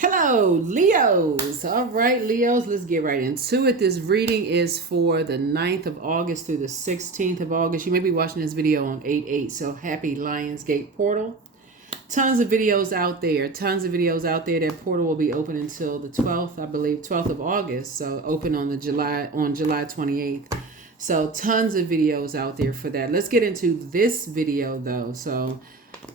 Hello, Leos. All right, Leos, let's get right into it. This reading is for the 9th of August through the 16th of August. You may be watching this video on 8/8, so happy Lionsgate portal. Tons of videos out there. Tons of videos out there. That portal will be open until the 12th, I believe, 12th of August. So open on July 28th. So tons of videos out there for that. Let's get into this video though. So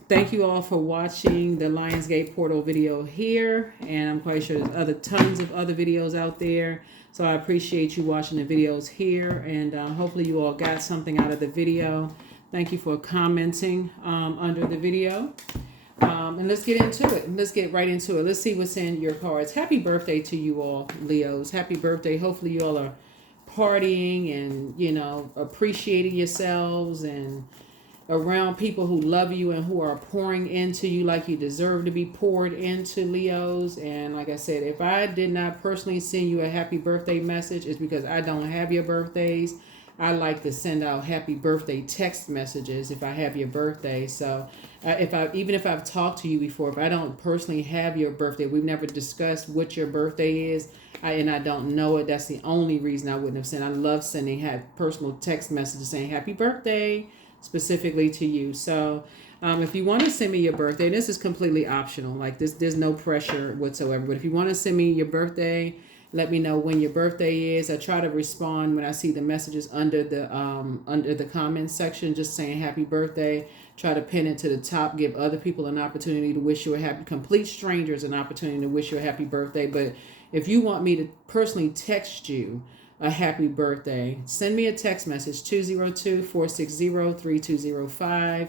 thank you all for watching the Lionsgate portal video here, and I'm quite sure there's tons of other videos out there. So I appreciate you watching the videos here, and hopefully you all got something out of the video. Thank you for commenting under the video. And let's get into it. Let's get right into it. Let's see what's in your cards. Happy birthday to you all, Leos. Happy birthday. Hopefully you all are partying and, appreciating yourselves and around people who love you and who are pouring into you like you deserve to be poured into, Leos. And like I said, if I did not personally send you a happy birthday message, it's because I don't have your birthdays. I like to send out happy birthday text messages if I have your birthday. So even if I've talked to you before, if I don't personally have your birthday, we've never discussed what your birthday is, and I don't know it, that's the only reason I wouldn't have sent. I love sending personal text messages saying happy birthday specifically to you. So if you want to send me your birthday, this is completely optional. Like there's no pressure whatsoever. But if you want to send me your birthday, let me know when your birthday is. I try to respond when I see the messages under the comments section, just saying happy birthday. Try to pin it to the top, give other people an opportunity to wish you complete strangers an opportunity to wish you a happy birthday. But if you want me to personally text you a happy birthday, send me a text message, 202-460-3205,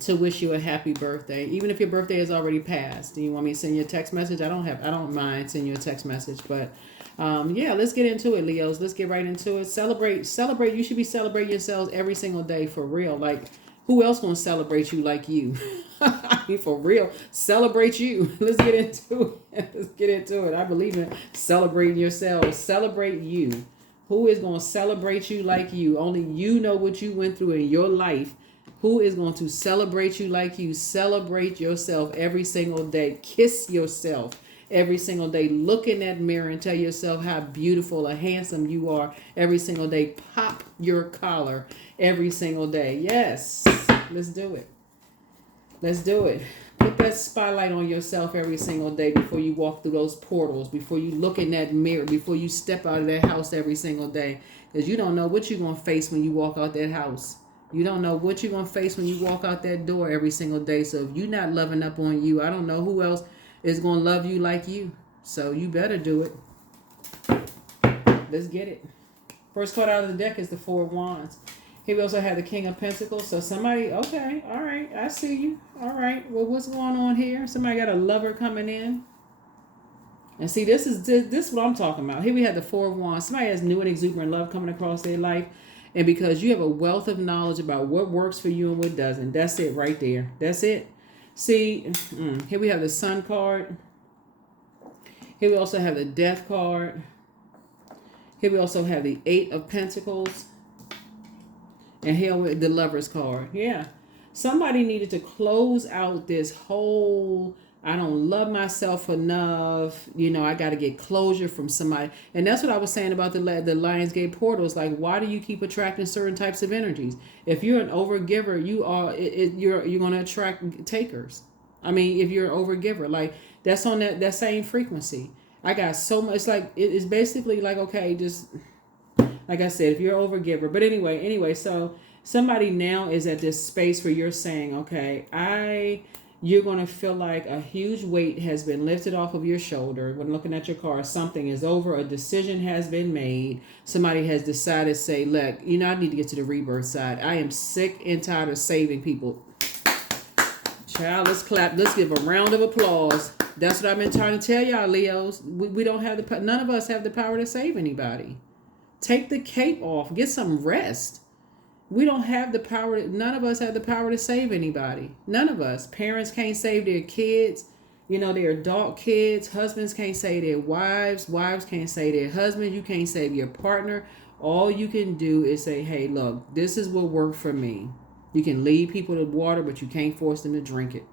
to wish you a happy birthday. Even if your birthday is already passed, do you want me to send you a text message? I don't mind sending you a text message. But yeah, let's get into it, Leos. Let's get right into it. Celebrate. You should be celebrating yourselves every single day, for real. Like, who else gonna celebrate you like you? I mean, for real, celebrate you. Let's get into it. Let's get into it. I believe in celebrating yourselves. Celebrate you. Who is gonna celebrate you like you? Only you know what you went through in your life. Who is going to celebrate you like you? Celebrate yourself every single day. Kiss yourself every single day. Look in that mirror and tell yourself how beautiful or handsome you are every single day. Pop your collar every single day. Yes, let's do it. Let's do it. Put that spotlight on yourself every single day before you walk through those portals, before you look in that mirror, before you step out of that house every single day. Because you don't know what you're going to face when you walk out that house. You don't know what you're going to face when you walk out that door every single day. So if you're not loving up on you, I don't know who else is going to love you like you. So you better do it. Let's get it. First card out of the deck is the Four of Wands. Here we also have the King of Pentacles. So somebody, okay, all right, I see you. All right, well, what's going on here? Somebody got a lover coming in. And see, this is what I'm talking about. Here we have the Four of Wands. Somebody has new and exuberant love coming across their life. And because you have a wealth of knowledge about what works for you and what doesn't. That's it right there. That's it. See, here we have the Sun card. Here we also have the Death card. Here we also have the Eight of Pentacles. And here with the Lovers card. Yeah. Somebody needed to close out this whole, I don't love myself enough. I got to get closure from somebody. And that's what I was saying about the Lionsgate portals. Like, why do you keep attracting certain types of energies? If you're an overgiver, you're going to attract takers. I mean, if you're an overgiver, like that's on that same frequency. I got so much. It's like, it's basically like, okay, just like I said, if you're an overgiver. But anyway, so somebody now is at this space where you're saying, okay, you're going to feel like a huge weight has been lifted off of your shoulder. When looking at your car, something is over. A decision has been made. Somebody has decided to say, look, I need to get to the rebirth side. I am sick and tired of saving people. Child, let's clap. Let's give a round of applause. That's what I've been trying to tell y'all, Leos. We don't have none of us have the power to save anybody. Take the cape off. Get some rest. We don't have the power. None of us have the power to save anybody. None of us. Parents can't save their kids. Their adult kids. Husbands can't save their wives. Wives can't save their husbands. You can't save your partner. All you can do is say, hey, look, this is what worked for me. You can lead people to water, but you can't force them to drink it.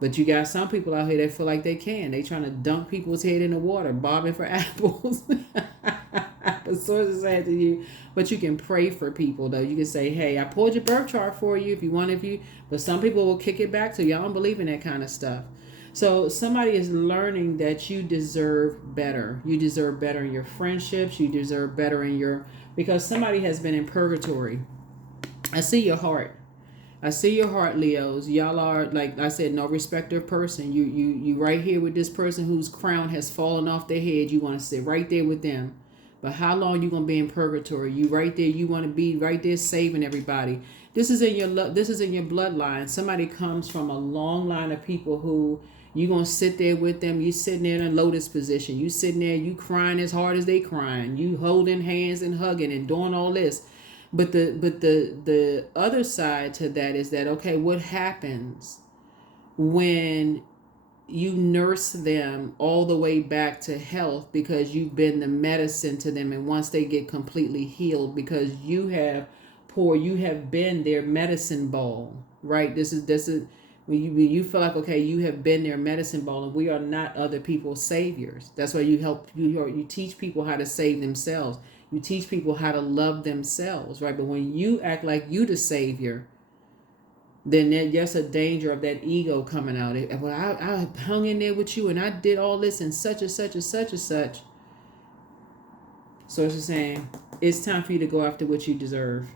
But you got some people out here that feel like they can. They trying to dunk people's head in the water, bobbing for apples. The source is saying to you, but you can pray for people though. You can say, "Hey, I pulled your birth chart for you if you want. If you," but some people will kick it back to you. I don't believe in that kind of stuff. So somebody is learning that you deserve better. You deserve better in your friendships. You deserve better in your, because somebody has been in purgatory. I see your heart. I see your heart, Leos. Y'all are, like I said, no respecter of person. You right here with this person whose crown has fallen off their head. You want to sit right there with them. But how long you gonna be in purgatory? You right there. You want to be right there saving everybody. This is in your this is in your bloodline. Somebody comes from a long line of people who you gonna sit there with them. You sitting there in a lotus position. You sitting there. You crying as hard as they crying. You holding hands and hugging and doing all this. But the other side to that is that, okay, what happens when you nurse them all the way back to health because you've been the medicine to them, and once they get completely healed because you have been their medicine ball, right? This is when you feel like, okay, you have been their medicine ball, and we are not other people's saviors. That's why you teach people how to save themselves. You teach people how to love themselves, right? But when you act like you the savior, then there's a danger of that ego coming out. Well, I hung in there with you and I did all this and such and such and such and such. So it's just saying, it's time for you to go after what you deserve.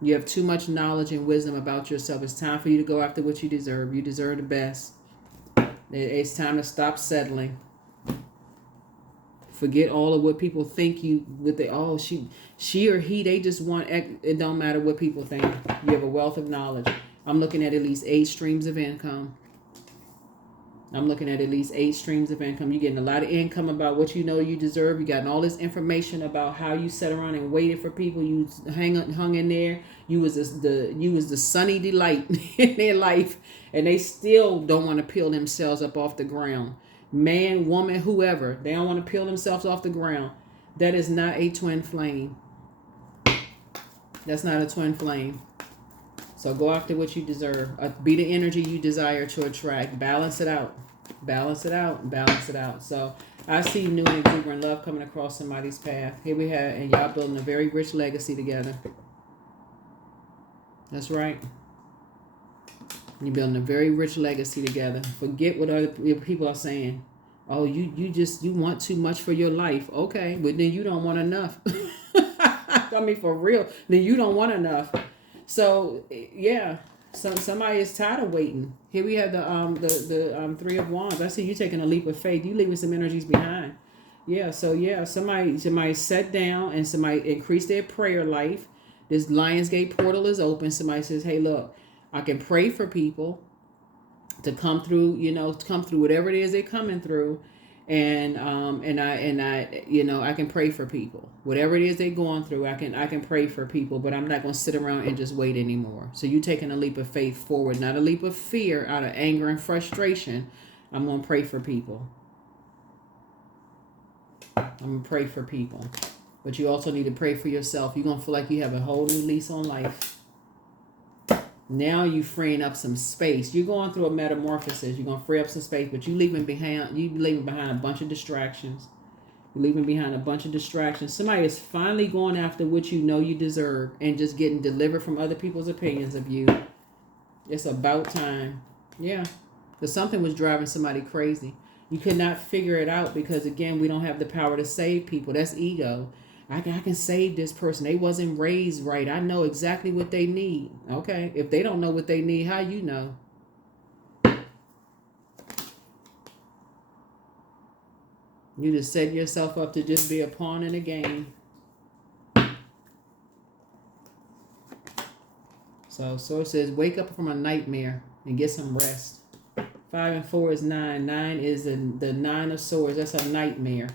You have too much knowledge and wisdom about yourself. It's time for you to go after what you deserve. You deserve the best. It's time to stop settling. Forget all of what people think you with the, oh, she or he, they just want, it don't matter what people think. You have a wealth of knowledge. I'm looking at least 8 streams of income. You're getting a lot of income about what you know you deserve. You got all this information about how you sat around and waited for people. You hung in there. You was the sunny delight in their life, and they still don't want to peel themselves up off the ground. Man, woman, whoever, they don't want to peel themselves off the ground. That is not a twin flame. That's not a twin flame. So go after what you deserve. Be the energy you desire to attract. Balance it out. So I see new and exuberant love coming across somebody's path. Here we have, and y'all building a very rich legacy together. That's right. You're building a very rich legacy together. Forget what other people are saying. Oh, you want too much for your life. Okay, but then you don't want enough. I mean, for real. Then you don't want enough. So yeah, somebody is tired of waiting. Here we have the 3 of Wands. I see you taking a leap of faith. You leaving some energies behind. Yeah. So yeah, somebody sat down and somebody increased their prayer life. This Lionsgate portal is open. Somebody says, "Hey, look, I can pray for people to come through. Come through whatever it is they're coming through." And I can pray for people. Whatever it is they're going through, I can pray for people, but I'm not going to sit around and just wait anymore. So you taking a leap of faith forward, not a leap of fear out of anger and frustration. I'm going to pray for people. I'm going to pray for people. But you also need to pray for yourself. You're going to feel like you have a whole new lease on life. Now you freeing up some space. You're going through a metamorphosis. You're going to free up some space, but you leaving behind a bunch of distractions. Somebody is finally going after what you know you deserve and just getting delivered from other people's opinions of you. It's about time. Yeah. Because something was driving somebody crazy. You could not figure it out because, again, we don't have the power to save people. That's ego. I can save this person. They wasn't raised right. I know exactly what they need. Okay. If they don't know what they need, how you know? You just set yourself up to just be a pawn in a game. So it says, wake up from a nightmare and get some rest. 5 and 4 is 9. 9 is the 9 of swords. That's a nightmare.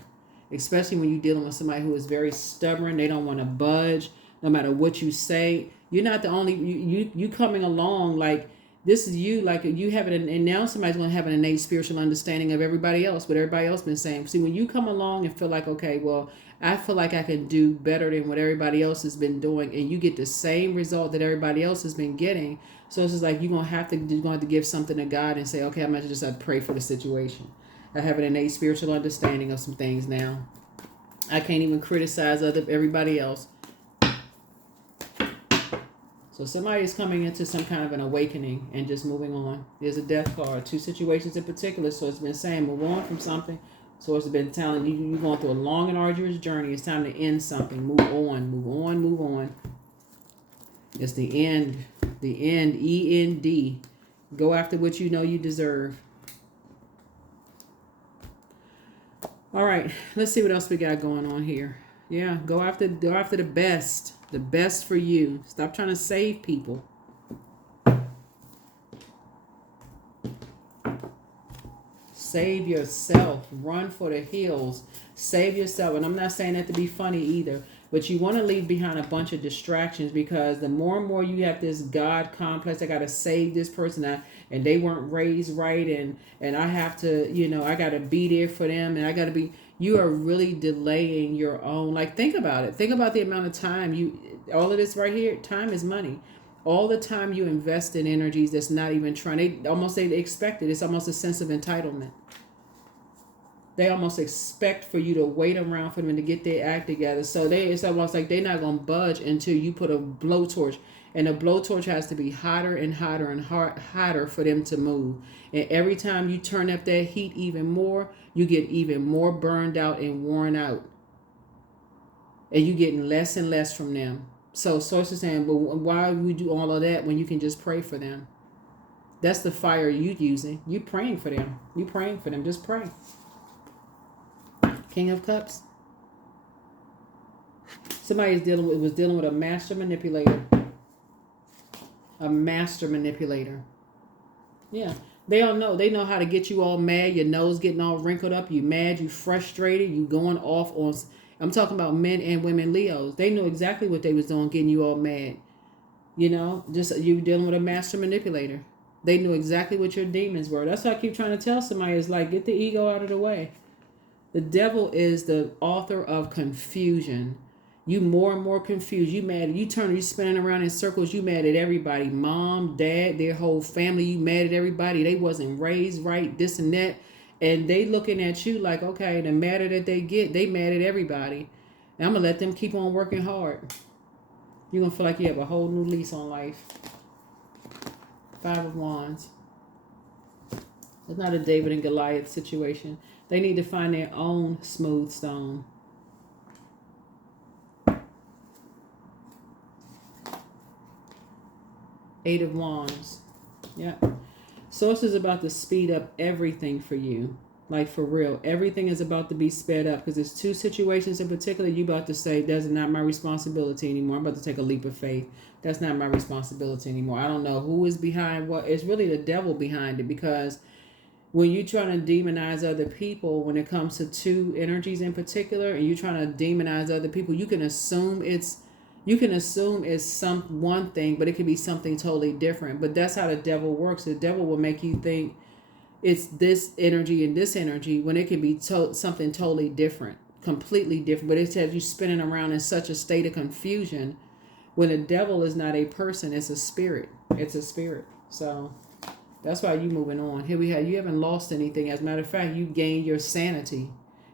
Especially when you're dealing with somebody who is very stubborn. They don't want to budge no matter what you say. You're not the only, you coming along like This is you, like you have it, and now somebody's going to have an innate spiritual understanding of everybody else, what everybody else been saying. See, when you come along and feel like, okay, well, I feel like I can do better than what everybody else has been doing, and you get the same result that everybody else has been getting. So it's just like you're gonna have to give something to God and say, okay, I'm gonna just pray for the situation. I have an innate spiritual understanding of some things now. I can't even criticize everybody else. So somebody is coming into some kind of an awakening and just moving on. There's a death card, 2 situations in particular. So it's been saying move on from something. So it's been telling you you're going through a long and arduous journey. It's time to end something. Move on, move on, move on. It's the end, END. Go after what you know you deserve. All right, let's see what else we got going on here. Yeah, go after the best for you. Stop trying to save people. Save yourself. Run for the hills. Save yourself. And I'm not saying that to be funny either, but you want to leave behind a bunch of distractions, because the more and more you have this God complex, I got to save this person, and they weren't raised right, and I have to, I got to be there for them, and I got to be. You are really delaying your own. Like, think about it. Think about the amount of time all of this right here. Time is money. All the time you invest in energies that's not even trying. They expect it. It's almost a sense of entitlement. They almost expect for you to wait around for them to get their act together. So it's almost like they're not going to budge until you put a blowtorch. And the blowtorch has to be hotter and hotter and hotter for them to move. And every time you turn up that heat even more, you get even more burned out and worn out. And you're getting less and less from them. So Source is saying, but why would we do all of that when you can just pray for them? That's the fire you using. You praying for them. You praying for them. Just pray. King of Cups. Somebody was dealing with a master manipulator. A master manipulator. Yeah. They all know. They know how to get you all mad. Your nose getting all wrinkled up. You mad. You frustrated. You going off on. I'm talking about men and women Leos. They knew exactly what they was doing, getting you all mad. Just you dealing with a master manipulator. They knew exactly what your demons were. That's why I keep trying to tell somebody, is like, get the ego out of the way. The devil is the author of confusion. You more and more confused. You mad. You spinning around in circles. You mad at everybody. Mom, dad, their whole family. You mad at everybody. They wasn't raised right, this and that. And they looking at you like, okay, the madder that they get, they mad at everybody. And I'm going to let them keep on working hard. You're going to feel like you have a whole new lease on life. 5 of Wands. It's not a David and Goliath situation. They need to find their own smooth stone. Eight of Wands. Yeah. Source is about to speed up everything for you. Like, for real. Everything is about to be sped up, because there's 2 situations in particular you about to say, that's not my responsibility anymore. I'm about to take a leap of faith. That's not my responsibility anymore. I don't know who is behind what. It's really the devil behind it, because when you're trying to demonize other people, when it comes to 2 energies in particular, and you're trying to demonize other people, you can assume it's some one thing, but it could be something totally different. But that's how the devil works. The devil will make you think it's this energy and this energy, when it can be something totally different, completely different. But it has you spinning around in such a state of confusion, when the devil is not a person, it's a spirit. It's a spirit. So that's why you moving on. Here we have, you haven't lost anything. As a matter of fact, you gained your sanity.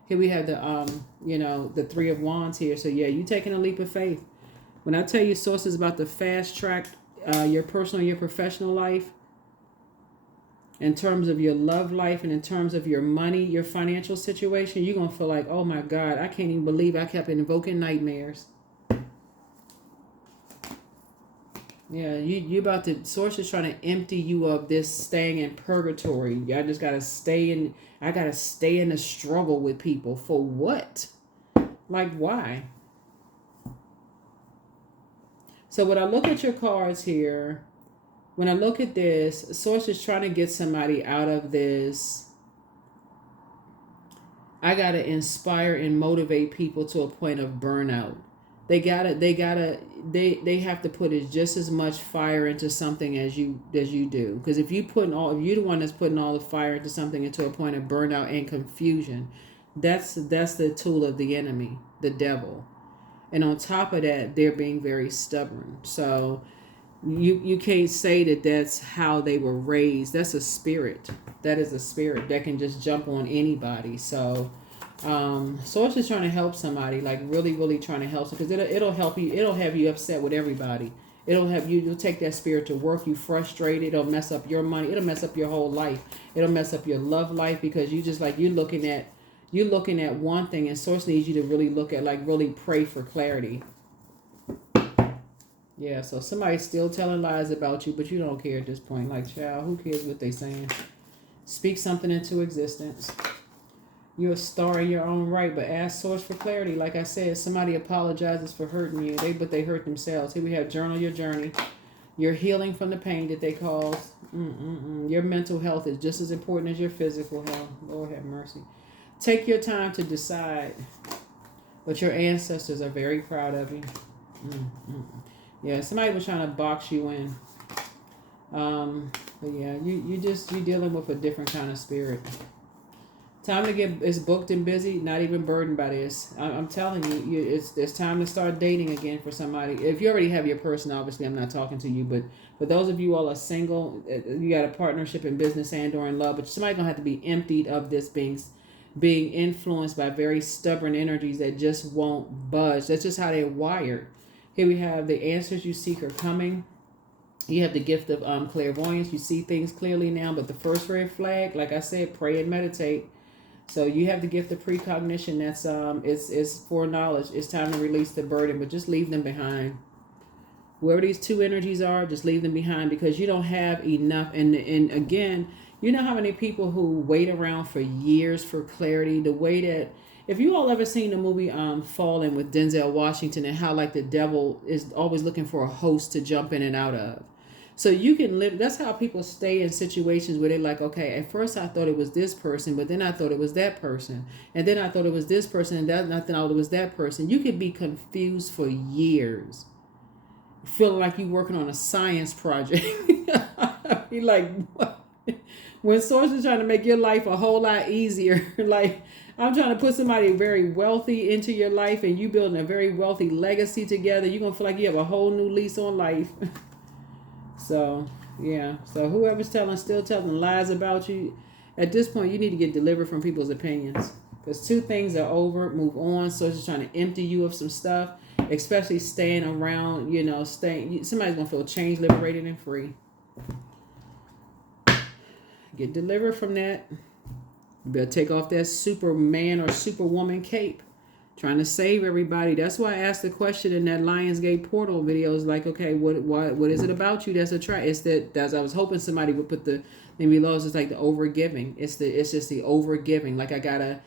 Here we have the 3 of Wands here. So yeah, you taking a leap of faith. When I tell you Source is about to fast track your personal, your professional life, in terms of your love life and in terms of your money, your financial situation, you're going to feel like, oh my God, I can't even believe I kept invoking nightmares. Yeah, you about to, Source is trying to empty you of this staying in purgatory. I just got to stay in the struggle with people. For what? Like, why? So when I look at your cards here, when I look at this, Source is trying to get somebody out of this. I got to inspire and motivate people to a point of burnout. They have to put just as much fire into something as you do. Because if you're the one that's putting all the fire into something into a point of burnout and confusion, that's the tool of the enemy, the devil. And on top of that, they're being very stubborn. So you can't say that that's how they were raised. That's a spirit. That is a spirit that can just jump on anybody. So Source is trying to help somebody, like really, really trying to help, because it'll help you. It'll have you upset with everybody. You'll take that spirit to work you frustrated. It'll mess up your money. It'll mess up your whole life. It'll mess up your love life, because you just like you're looking at one thing, and Source needs you to really look at, like, really pray for clarity. Yeah, so somebody's still telling lies about you, but you don't care at this point. Like, child, who cares what they saying? Speak something into existence. You're a star in your own right, but ask Source for clarity. Like I said, somebody apologizes for hurting you, but they hurt themselves. Here we have journal your journey. You're healing from the pain that they caused. Your mental health is just as important as your physical health. Lord have mercy. Take your time to decide, but your ancestors are very proud of you. Yeah, somebody was trying to box you in. But yeah, you're dealing with a different kind of spirit. Time to it's booked and busy, not even burdened by this. I'm telling you, it's time to start dating again for somebody. If you already have your person, obviously I'm not talking to you, but for those of you all are single, you got a partnership in business and or in love, but somebody's gonna have to be emptied of this being influenced by very stubborn energies that just won't budge. That's just how they're wired. Here we have the answers you seek are coming. You have the gift of clairvoyance. You see things clearly now, but the first red flag, like I said, pray and meditate. So you have the gift of precognition. That's it's foreknowledge. It's time to release the burden, but just leave them behind. Whoever these two energies are, just leave them behind, because you don't have enough. And again, you know how many people who wait around for years for clarity, the way that, if you all ever seen the movie Fallen with Denzel Washington, and how like the devil is always looking for a host to jump in and out of. So you can live, that's how people stay in situations where they're like, okay, at first I thought it was this person, but then I thought it was that person. And then I thought it was this person, and then I thought it was that person. You could be confused for years, feeling like you're working on a science project. You're like, what? When Source is trying to make your life a whole lot easier, like, I'm trying to put somebody very wealthy into your life, and you building a very wealthy legacy together, you're going to feel like you have a whole new lease on life. So, yeah. So whoever's still telling lies about you, at this point, you need to get delivered from people's opinions. Because two things are over, move on. So it's just trying to empty you of some stuff, especially staying around, somebody's going to feel changed, liberated, and free. Get delivered from that. You better take off that Superman or Superwoman cape. Trying to save everybody. That's why I asked the question in that Lionsgate portal video. Is like, okay, what is it about you that's it's that I was hoping somebody would put the name below. It's like the overgiving. It's just the overgiving. Like I gotta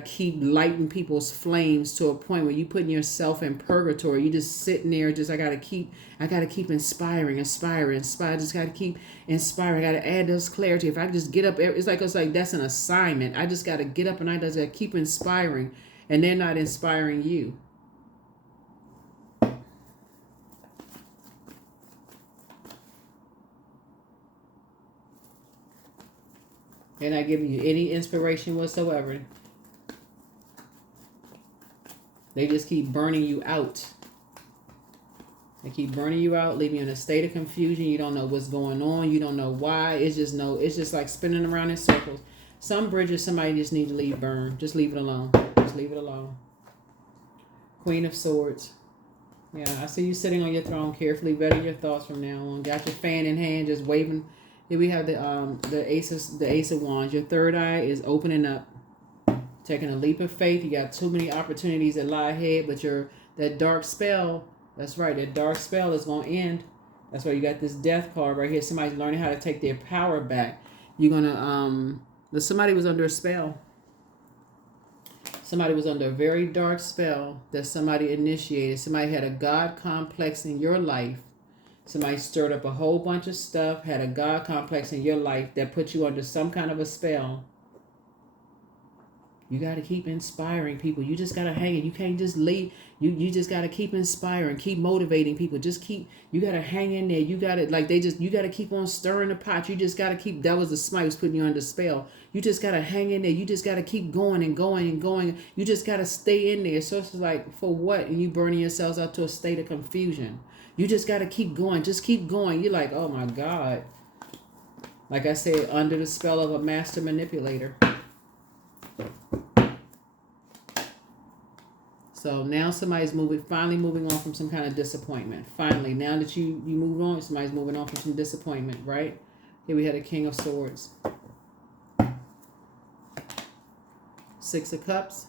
keep lighting people's flames to a point where you putting yourself in purgatory. You just sitting there. Just I gotta keep inspiring. I just gotta keep inspiring. I gotta add this clarity. If I just get up, it's like that's an assignment. I just gotta get up and I just gotta keep inspiring. And they're not inspiring you. They're not giving you any inspiration whatsoever. They just keep burning you out. They keep burning you out, leaving you in a state of confusion. You don't know what's going on. You don't know why. It's just like spinning around in circles. Some bridges somebody just need to leave burn. Just leave it alone. Just leave it alone. Queen of Swords. Yeah, I see you sitting on your throne, carefully vetting your thoughts from now on. Got your fan in hand, just waving. Here we have the Ace of Wands. Your third eye is opening up, taking a leap of faith. You got too many opportunities that lie ahead, but that dark spell. That's right, that dark spell is going to end. That's why you got this Death card right here. Somebody's learning how to take their power back. You're gonna somebody was under a spell. Somebody was under a very dark spell that somebody initiated. Somebody had a God complex in your life. Somebody stirred up a whole bunch of stuff, had a God complex in your life that put you under some kind of a spell. You got to keep inspiring people. You just got to hang it. You can't just leave. You just got to keep inspiring, keep motivating people. Just keep, you got to hang in there. You got to, like they just, you got to keep on stirring the pot. You just got to keep, that was the smite was putting you under spell. You just got to hang in there. You just got to keep going and going and going. You just got to stay in there. So it's like, for what? And you burning yourselves out to a state of confusion. You just got to keep going. Just keep going. You're like, oh my God. Like I said, under the spell of a master manipulator. So now somebody's finally moving on from some kind of disappointment. Finally, now that you moved on, somebody's moving on from some disappointment, right? Here we had a King of Swords. Six of Cups.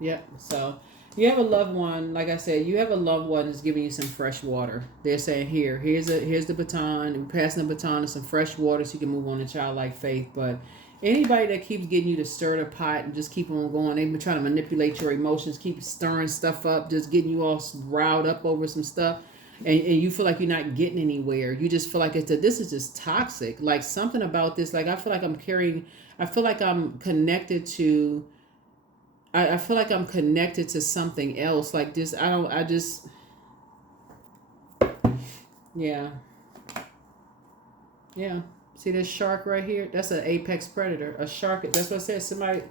Yep. So you have a loved one, like I said, you have a loved one that's giving you some fresh water. They're saying, here's the baton. We're passing the baton to some fresh water so you can move on to childlike faith. But anybody that keeps getting you to stir the pot and just keep on going, they've been trying to manipulate your emotions, keep stirring stuff up, just getting you all riled up over some stuff. And you feel like you're not getting anywhere. You just feel like this is just toxic. Like something about this, like I feel like I'm connected to, I feel like I'm connected to something else. Like this, yeah. Yeah. See this shark right here? That's an apex predator. A shark, that's what I said. Somebody.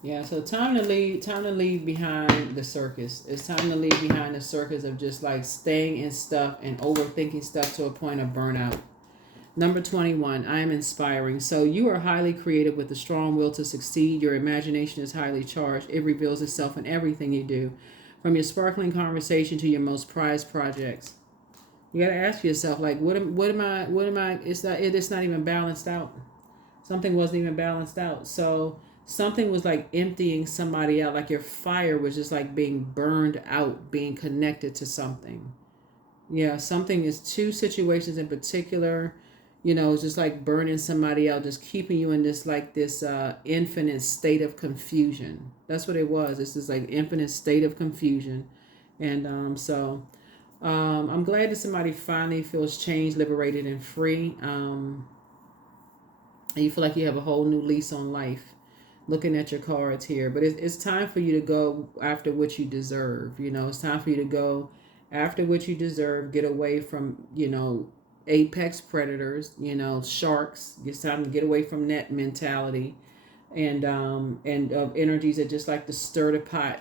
Yeah, so time to leave behind the circus. It's time to leave behind the circus of just like staying in stuff and overthinking stuff to a point of burnout. Number 21, I am inspiring. So you are highly creative with a strong will to succeed. Your imagination is highly charged. It reveals itself in everything you do, from your sparkling conversation to your most prized projects. You got to ask yourself, like, what am I, it's not even balanced out. Something wasn't even balanced out. So something was like emptying somebody out, like your fire was just like being burned out, being connected to something. Yeah, something is two situations in particular, it's just like burning somebody out, just keeping you in this infinite state of confusion. That's what it was. It's this like infinite state of confusion. And I'm glad that somebody finally feels changed, liberated, and free. And you feel like you have a whole new lease on life. Looking at your cards here, but it's time for you to go after what you deserve. It's time for you to go after what you deserve. Get away from apex predators, sharks. It's time to get away from that mentality, and of energies that just like to stir the pot.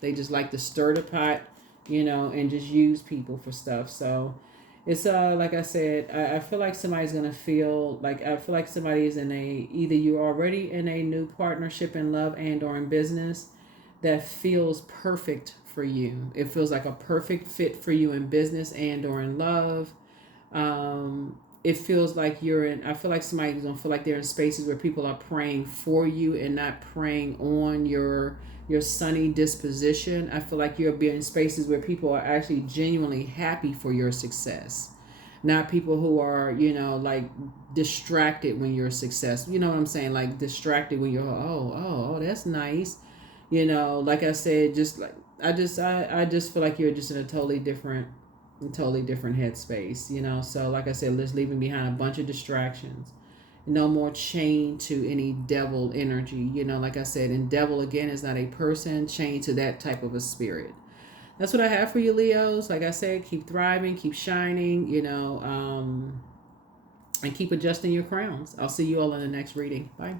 They just like to stir the pot, and just use people for stuff. So it's like I said, I feel like somebody's gonna feel like, I feel like somebody is either you're already in a new partnership in love and or in business that feels perfect for you. It feels like a perfect fit for you in business and or in love. It feels like I feel like somebody's gonna feel like they're in spaces where people are praying for you and not praying on your sunny disposition. I feel like you'll be in spaces where people are actually genuinely happy for your success, not people who are like distracted when you're a success. You know what I'm saying? Like distracted when you're oh that's nice. Like I said, just like I just feel like you're just in a totally different headspace. So like I said, let's leaving behind a bunch of distractions. No more chained to any devil energy. Like I said, and devil again is not a person, chained to that type of a spirit. That's what I have for you, Leos. Like I said, keep thriving, keep shining, and keep adjusting your crowns. I'll see you all in the next reading. Bye.